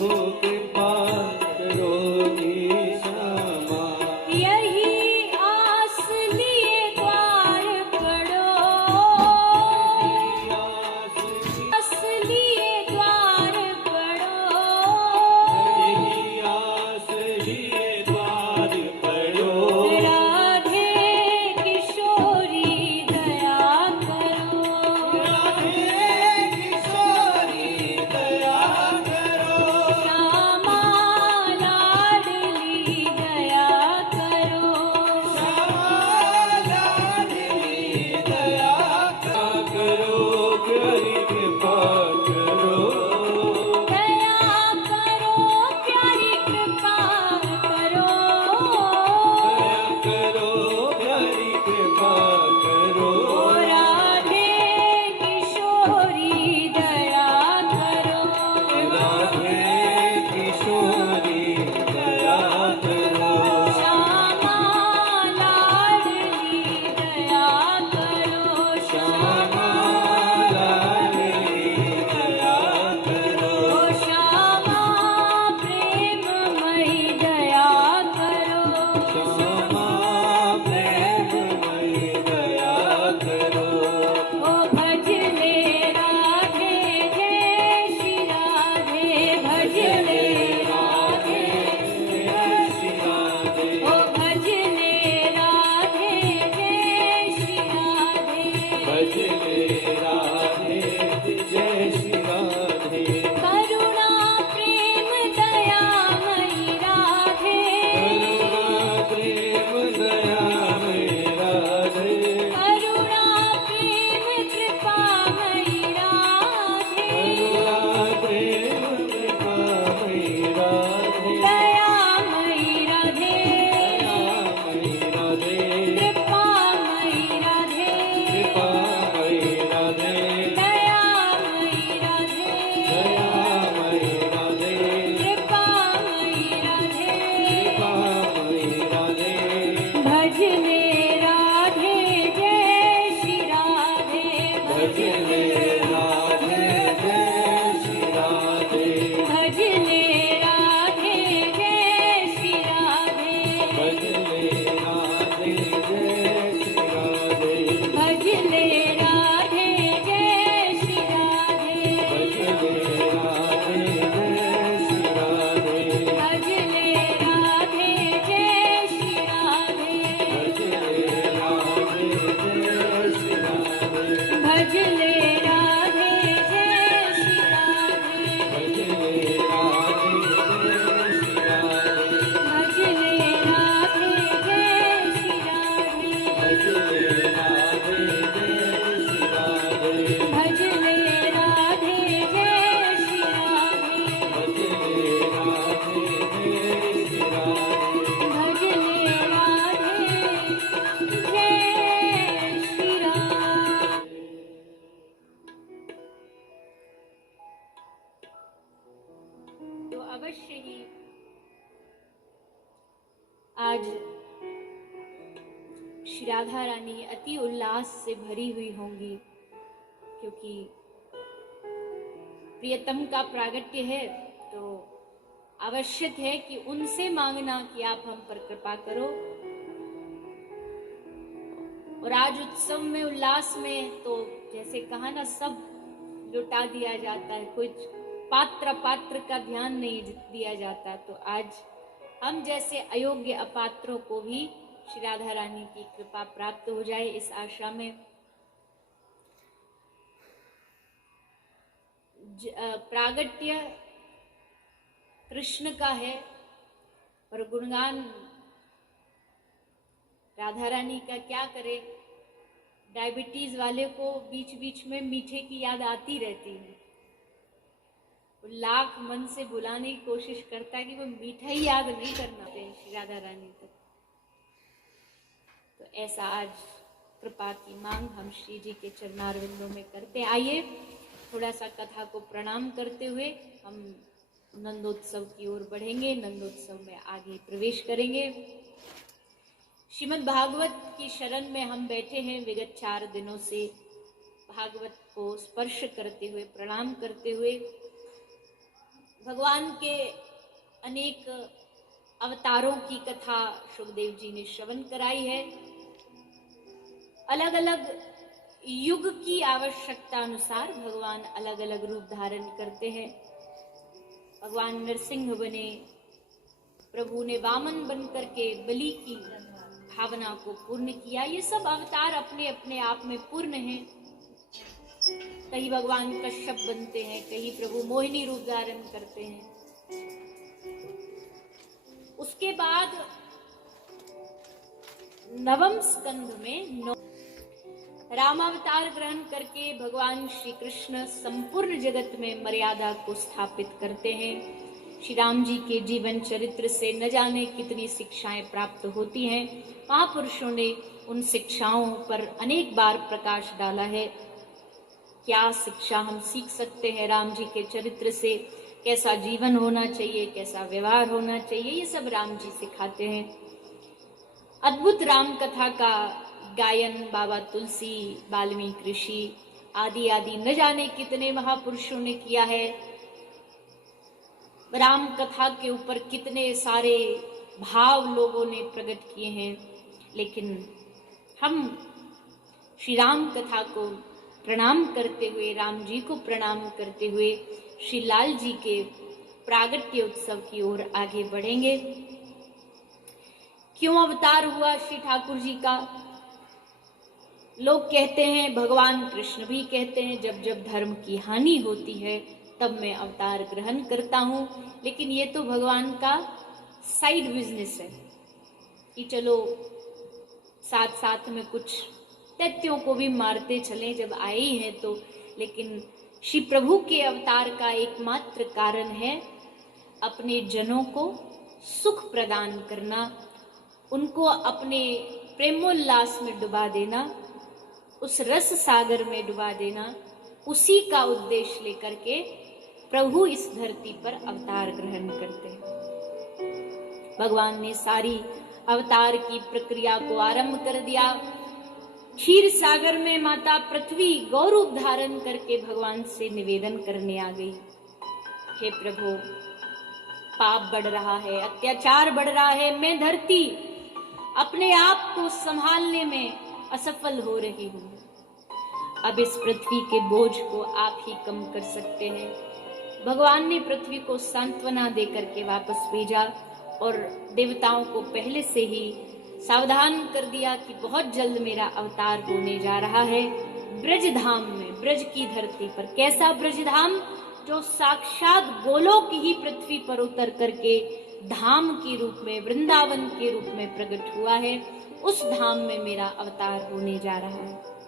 हो कृपा करो ईशामा। यही आस लिए द्वार पड़ो, आस लिए द्वार पड़ो, यही आस लिए द्वार पड़ो। राधे किशोरी दया करो, राधे किशोरी दया करो। श्यामा लाडली दया करो, श्यामा लाडली दया करो। प्यारी कृपा करो। दया करो प्यारी कृपा करो, दया करो प्यारी कृपा करो। राधे किशोरी दया करो, राधे किशोरी दया करो। श्यामा लाडली दया करो, श्यामा लाडली दया करो। श्यामा प्रेममयी दया करो, श्यामा प्रेममयी दया करो। ओ भजले राधे जय श्री राधे, भजले राधे, जय श्री राधे। ओ भजले राधे जय श्री राधे, भजले राधे जय श्री राधे। करुणा प्रेम दयामयी राधे, करुणा प्रेम दयामयी राधे। करुणा प्रेम कृपामयी राधे, करुणा प्रेम कृपामयी राधे। दयामयी राधे, दयामयी राधे। कृपामयी राधे, कृपामयी राधे। दयामयी राधे, दयामयी राधे। कृपामयी राधे, कृपामयी राधे। भजले राधे जय श्री राधे, भजले राधे जय श्री राधे। भजले राधे जय श्री राधे, भजले राधे जय श्री राधे। भजले राधे जय श्री राधे, भजले राधे जय श्री राधे। भजले राधे जय श्री राधे, भजले राधे जय श्री राधे। भजले राधे जय श्री राधे, भजले राधे जय श्री राधे। भजले राधे जय श्री राधे, भजले राधे जय श्री राधे। भजले राधे जय श्री राधे, भजले राधे जय श्री राधे। भजले राधे जय श्री राधे। तो अवश्य ही आज श्री राधा रानी अति उल्लास से भरी हुई होंगी, क्योंकि प्रियतम का प्रागट्य है, तो आवश्यक है कि उनसे मांगना कि आप हम पर कृपा करो। और आज उत्सव में, उल्लास में, तो जैसे कहा ना, सब लुटा दिया जाता है, कुछ पात्र पात्र का ध्यान नहीं दिया जाता। तो आज हम जैसे अयोग्य अपात्रों को भी श्री राधा रानी की कृपा प्राप्त हो जाए, इस आशा में प्रागट्य कृष्ण का है और गुणगान राधा रानी का क्या करे। डायबिटीज वाले को बीच बीच में मीठे की याद आती रहती है, वो लाख मन से बुलाने की कोशिश करता है कि वो मीठा ही याद नहीं करना है श्री राधा रानी तक। तो ऐसा आज कृपा की मांग हम श्री जी के चरणारविंदों में करते। आइए थोड़ा सा कथा को प्रणाम करते हुए हम नंदोत्सव की ओर बढ़ेंगे, नंदोत्सव में आगे प्रवेश करेंगे। श्रीमद् भागवत की शरण में हम बैठे हैं विगत 4 दिनों से, भागवत को स्पर्श करते हुए, प्रणाम करते हुए। भगवान के अनेक अवतारों की कथा सुखदेव जी ने श्रवण कराई है। अलग अलग युग की आवश्यकता अनुसार भगवान अलग अलग रूप धारण करते हैं। भगवान नरसिंह बने, प्रभु ने वामन बन करके बलि की भावना को पूर्ण किया। ये सब अवतार अपने अपने आप में पूर्ण हैं। कहीं भगवान कश्यप बनते हैं, कहीं प्रभु मोहिनी रूप धारण करते हैं। उसके बाद नवम स्कंध में रामावतार ग्रहण करके भगवान श्री कृष्ण संपूर्ण जगत में मर्यादा को स्थापित करते हैं। श्री राम जी के जीवन चरित्र से न जाने कितनी शिक्षाएं प्राप्त होती हैं। महापुरुषों ने उन शिक्षाओं पर अनेक बार प्रकाश डाला है। क्या शिक्षा हम सीख सकते हैं राम जी के चरित्र से, कैसा जीवन होना चाहिए, कैसा व्यवहार होना चाहिए, ये सब राम जी सिखाते हैं। अद्भुत राम कथा का गायन बाबा तुलसी, वाल्मीकि ऋषि आदि आदि न जाने कितने महापुरुषों ने किया है। राम कथा के ऊपर कितने सारे भाव लोगों ने प्रकट किए हैं। लेकिन हम श्री राम कथा को प्रणाम करते हुए, राम जी को प्रणाम करते हुए श्री लाल जी के प्रागट्य उत्सव की ओर आगे बढ़ेंगे। क्यों अवतार हुआ श्री ठाकुर जी का? लोग कहते हैं, भगवान कृष्ण भी कहते हैं, जब जब धर्म की हानि होती है तब मैं अवतार ग्रहण करता हूं। लेकिन ये तो भगवान का साइड बिजनेस है कि चलो साथ साथ में कुछ दैत्यों को भी मारते चले जब आए ही हैं तो। लेकिन श्री प्रभु के अवतार का एकमात्र कारण है अपने जनों को सुख प्रदान करना, उनको अपने प्रेमोल्लास में डुबा देना, उस रस सागर में डुबा देना। उसी का उद्देश्य लेकर के प्रभु इस धरती पर अवतार ग्रहण करते हैं। भगवान ने सारी अवतार की प्रक्रिया को आरंभ कर दिया। क्षीर सागर में माता पृथ्वी गौरूप धारण करके भगवान से निवेदन करने आ गई, हे प्रभु, पाप बढ़ रहा है, अत्याचार बढ़ रहा है, मैं धरती अपने आप को संभालने में असफल हो रही हूं। अब इस पृथ्वी के बोझ को आप ही कम कर सकते हैं। भगवान ने पृथ्वी को सांत्वना देकर के वापस भेजा और देवताओं को पहले से ही सावधान कर दिया कि बहुत जल्द मेरा अवतार होने जा रहा है ब्रज धाम में, ब्रज की धरती पर। कैसा ब्रज धाम? जो साक्षात गोलोक ही पृथ्वी पर उतर करके धाम के रूप में, वृंदावन के रूप में प्रकट हुआ है। उस धाम में मेरा अवतार होने जा रहा है।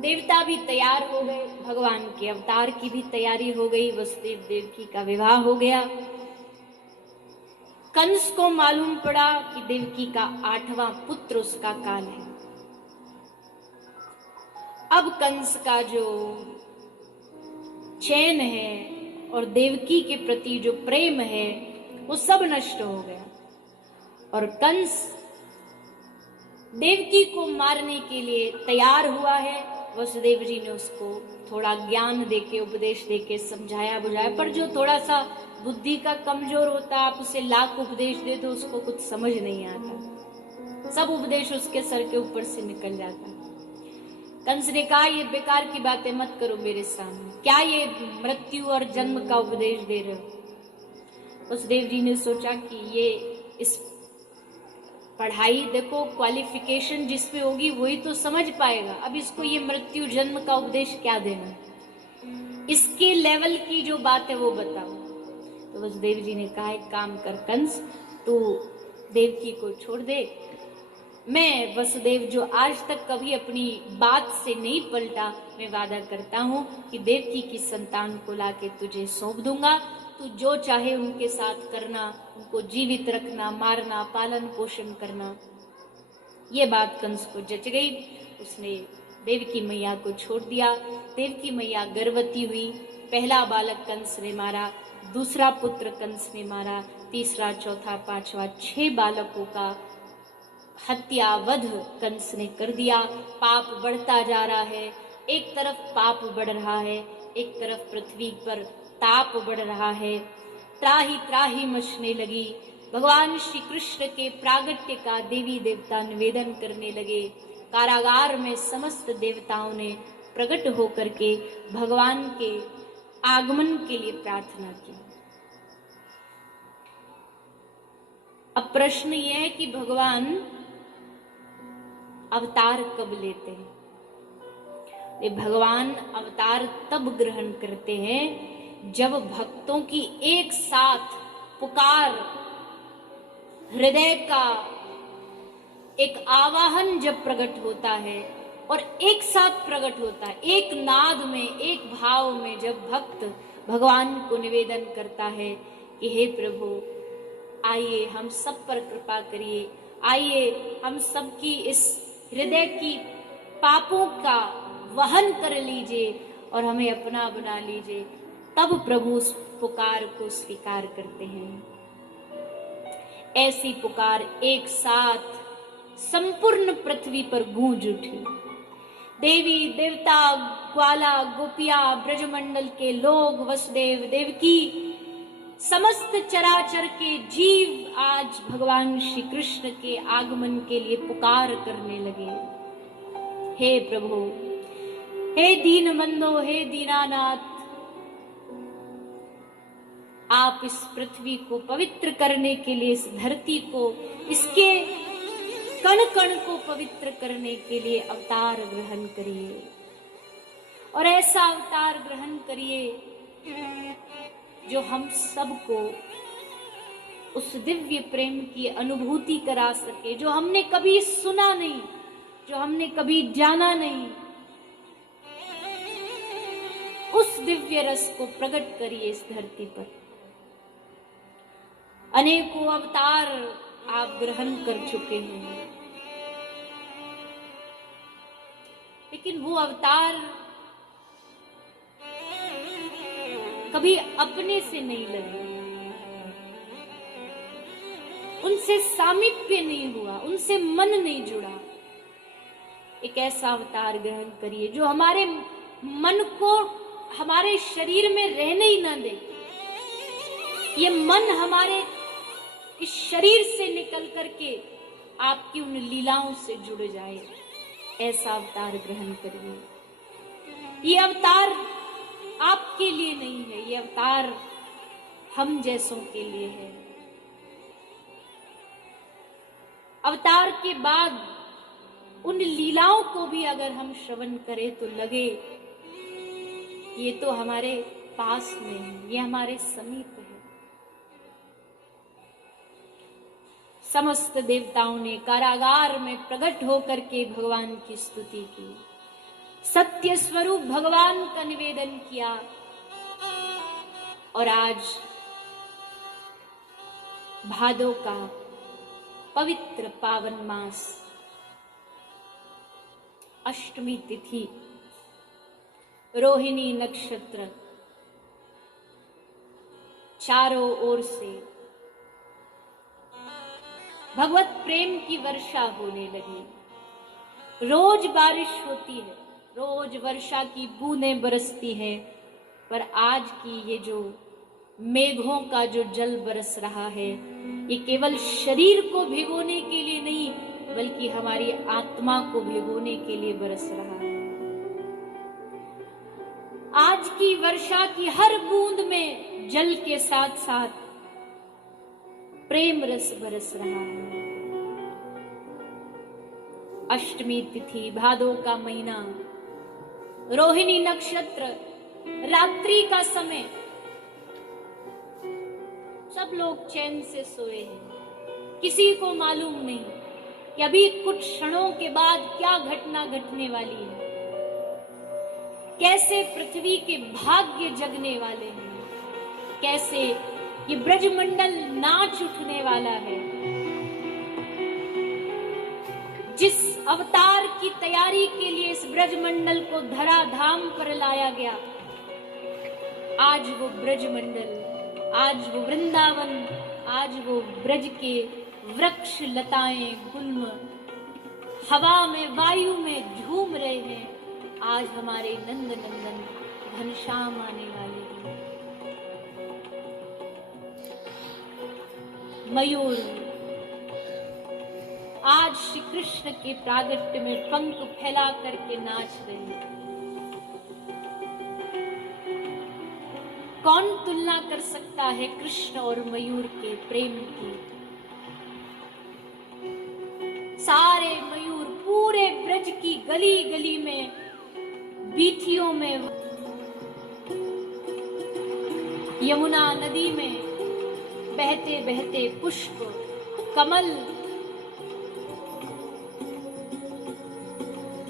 देवता भी तैयार हो गए, भगवान के अवतार की भी तैयारी हो गई। वसुदेव देवकी का विवाह हो गया। कंस को मालूम पड़ा कि देवकी का 8वां पुत्र उसका काल है। अब कंस का जो चैन है और देवकी के प्रति जो प्रेम है वो सब नष्ट हो गया और कंस देवकी को मारने के लिए तैयार हुआ है। वसुदेव जी ने उसको थोड़ा ज्ञान देके, उपदेश देके समझाया बुझाया, पर जो थोड़ा सा बुद्धि का कमजोर होता, आप उसे लाख उपदेश दे तो उसको कुछ समझ नहीं आता, सब उपदेश उसके सर के ऊपर से निकल जाता। कंस ने कहा, ये बेकार की बातें मत करो मेरे सामने, क्या ये मृत्यु और जन्म का उपदेश दे रहे हो? वसुदेव जी ने सोचा कि ये इस पढ़ाई, देखो क्वालिफिकेशन जिसपे होगी वही तो समझ पाएगा, अब इसको ये मृत्यु जन्म का उपदेश क्या देना, इसके लेवल की जो बात है वो बताओ। तो वसुदेव जी ने कहा, एक काम कर कंस, तू देवकी को छोड़ दे। मैं वसुदेव जो आज तक कभी अपनी बात से नहीं पलटा, मैं वादा करता हूँ कि देवकी की संतान को लाके तुझे सौंप दूंगा, तू जो चाहे उनके साथ करना, उनको जीवित रखना, मारना, पालन पोषण करना। ये बात कंस को जच गई। उसने देवकी मैया को छोड़ दिया। देवकी मैया गर्भवती हुई। पहला बालक कंस ने मारा, दूसरा पुत्र कंस ने मारा, तीसरा, चौथा, पांचवा, 6 बालकों का हत्या वध कंस ने कर दिया। पाप बढ़ता जा रहा है। एक तरफ पाप बढ़ रहा है, एक तरफ पृथ्वी पर ताप बढ़ रहा है, त्राही त्राही मचने लगी। भगवान श्री कृष्ण के प्रागट्य का देवी देवता निवेदन करने लगे। कारागार में समस्त देवताओं ने प्रकट होकर के भगवान के आगमन के लिए प्रार्थना की। अब प्रश्न यह है कि भगवान अवतार कब लेते हैं? ये भगवान अवतार तब ग्रहण करते हैं जब भक्तों की एक साथ पुकार, हृदय का एक आवाहन जब प्रकट होता है और एक साथ प्रकट होता है, एक नाद में, एक भाव में, जब भक्त भगवान को निवेदन करता है कि हे प्रभु, आइए हम सब पर कृपा करिए, आइए हम सबकी इस हृदय की पापों का वहन कर लीजिए और हमें अपना बना लीजिए, तब प्रभु उस पुकार को स्वीकार करते हैं। ऐसी पुकार एक साथ संपूर्ण पृथ्वी पर गूंज उठी। देवी देवता, ग्वाला गोपिया, ब्रजमंडल के लोग, वसुदेव देवकी, समस्त चराचर के जीव आज भगवान श्री कृष्ण के आगमन के लिए पुकार करने लगे। हे प्रभु, हे दीनबंधो, हे दीनानाथ, आप इस पृथ्वी को पवित्र करने के लिए, इस धरती को, इसके कण कण को पवित्र करने के लिए अवतार ग्रहण करिए। और ऐसा अवतार ग्रहण करिए जो हम सबको उस दिव्य प्रेम की अनुभूति करा सके, जो हमने कभी सुना नहीं, जो हमने कभी जाना नहीं। उस दिव्य रस को प्रकट करिए इस धरती पर। अनेकों अवतार आप ग्रहण कर चुके हैं, लेकिन वो अवतार कभी अपने से नहीं लगे, उनसे सामीप्य नहीं हुआ, उनसे मन नहीं जुड़ा। एक ऐसा अवतार ग्रहण करिए जो हमारे मन को हमारे शरीर में रहने ही ना दे, ये मन हमारे इस शरीर से निकल करके आपकी उन लीलाओं से जुड़ जाए। ऐसा अवतार ग्रहण करिए। ये अवतार आपके लिए नहीं है, ये अवतार हम जैसों के लिए है। अवतार के बाद उन लीलाओं को भी अगर हम श्रवण करें तो लगे ये तो हमारे पास में है, ये हमारे समीप है। समस्त देवताओं ने कारागार में प्रकट होकर के भगवान की स्तुति की, सत्य स्वरूप भगवान का निवेदन किया। और आज भादों का पवित्र पावन मास, अष्टमी तिथि, रोहिणी नक्षत्र, चारों ओर से भगवत प्रेम की वर्षा होने लगी। रोज बारिश होती है, रोज वर्षा की बूंदें बरसती हैं, पर आज की ये जो मेघों का जो जल बरस रहा है, ये केवल शरीर को भिगोने के लिए नहीं, बल्कि हमारी आत्मा को भिगोने के लिए बरस रहा है। आज की वर्षा की हर बूंद में जल के साथ साथ प्रेम रस बरस रहा है। अष्टमी तिथि, भादों का महीना, रोहिणी नक्षत्र, रात्रि का समय, सब लोग चैन से सोए हैं। किसी को मालूम नहीं कि अभी कुछ क्षणों के बाद क्या घटना घटने वाली है, कैसे पृथ्वी के भाग्य जगने वाले हैं, कैसे ये ब्रजमंडल नाच उठने वाला है। जिस अवतार की तैयारी के लिए इस ब्रजमंडल को धराधाम पर लाया गया, आज वो ब्रजमंडल, आज वो वृंदावन, आज वो ब्रज के वृक्ष, लताएं, गुल्म हवा में, वायु में झूम रहे हैं। आज हमारे नंद नंदन घनश्याम आने वाले हैं। मयूर आज श्री कृष्ण के प्रागट्य में पंख फैला करके नाच रहे हैं। कौन तुलना कर सकता है कृष्ण और मयूर के प्रेम की? सारे मयूर पूरे ब्रज की गली गली में, बीथियों में, यमुना नदी में बहते बहते पुष्प कमल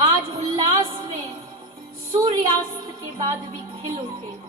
आज उल्लास में सूर्यास्त के बाद भी खिल उठे।